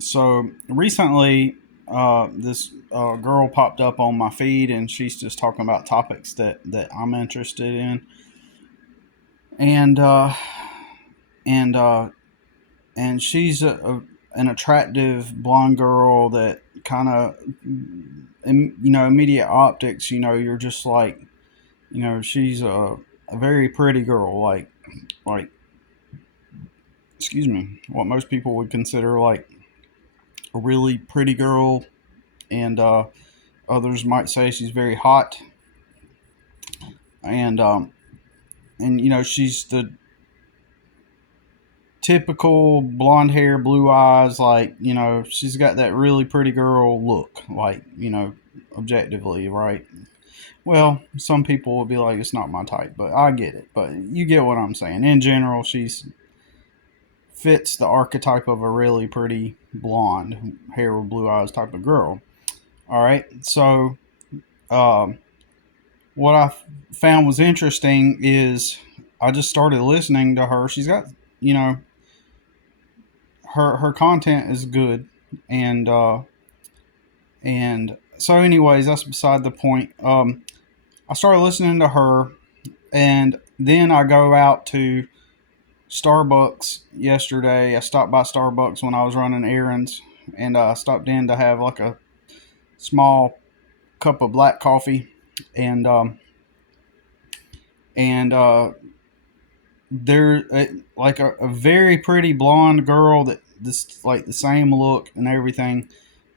So recently, this girl popped up on my feed, and she's just talking about topics that I'm interested in, and and uh, and she's an attractive blonde girl that kind of, immediate optics. You're just like, she's a very pretty girl, like excuse me, what most people would consider like a really pretty girl, and others might say she's very hot, and she's the typical blonde hair, blue eyes. Like, she's got that really pretty girl look. Like, objectively, right? Well, some people will be like, it's not my type, but I get it. But you get what I'm saying. In general, she's fits the archetype of a really pretty blonde hair with blue eyes type of girl. All right, so um, what I found was interesting is I just started listening to her. She's got, you know, her content is good, and so, anyways, that's beside the point. I started listening to her, and then I go out to Starbucks yesterday. I stopped by Starbucks when I was running errands, and I stopped in to have like a small cup of black coffee, and and there like a very pretty blonde girl that this like the same look and everything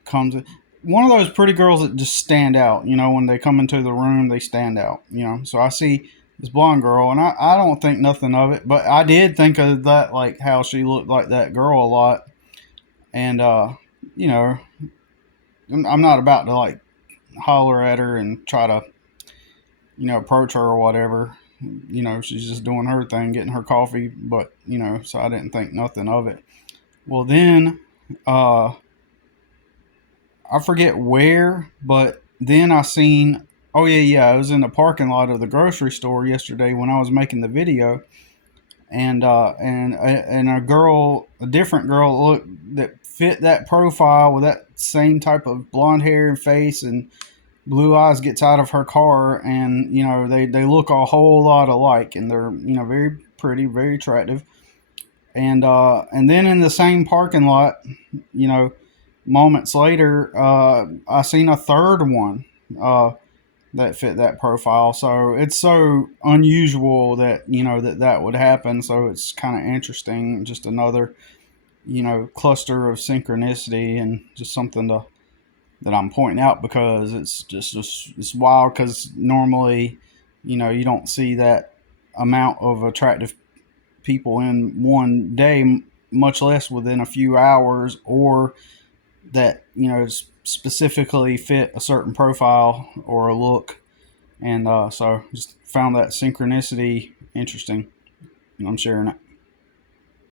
comes. One of those pretty girls that just stand out. When they come into the room, they stand out. So I see this blonde girl, and I don't think nothing of it, but I did think of that, like how she looked like that girl a lot, and you know, I'm not about to like holler at her and try to approach her or whatever. She's just doing her thing, getting her coffee, but so I didn't think nothing of it. Well, then uh, I forget where, but then I seen. Oh yeah, yeah. I was in the parking lot of the grocery store yesterday when I was making the video, and a girl, a different girl, look that fit that profile with that same type of blonde hair and face and blue eyes gets out of her car, and they look a whole lot alike, and they're very pretty, very attractive, and then in the same parking lot, you know moments later, I seen a third one that fit that profile. So it's so unusual that that would happen. So it's kind of interesting. Just another cluster of synchronicity, and just something to that I'm pointing out, because it's just it's wild, because normally you don't see that amount of attractive people in one day, much less within a few hours, or that specifically fit a certain profile or a look. And so just found that synchronicity interesting, and I'm sharing it.